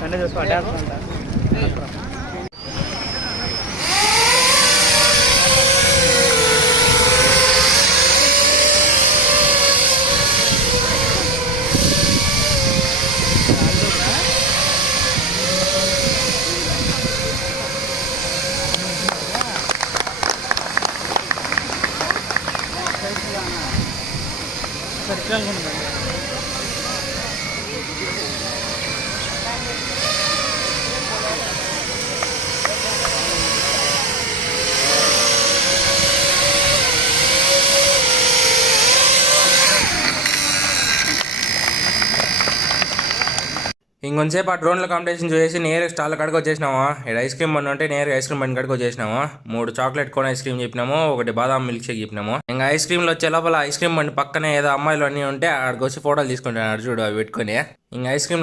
Sunday చూసుకో dance అంట. ఇంకొంచెంసేపు ఆ డ్రోన్ల కాంపిటీషన్ చూసి నేరుగా స్టాల్ కాడికి వచ్చేసినాము. ఇక్కడ ఐస్ క్రీమ్ బండి ఉంటే నేరుగా ఐస్ క్రీమ్ బండి కాడికి వచ్చేసినాము. 3 చాక్లెట్ కోన్ ఐస్ క్రీమ్ చెప్పినాము, 1 బాదాం మిల్క్ షేక్ చెప్పినాము. ఇంకా ఐస్ క్రీమ్లు వచ్చే లోపల ఐస్ క్రీమ్ బండి పక్కనే ఏదో అమ్మాయిలు అన్నీ ఉంటే అక్కడికి వచ్చి ఫోటోలు తీసుకుంటాను చూడు అవి పెట్టుకొని. ఇంకా ఐస్ క్రీమ్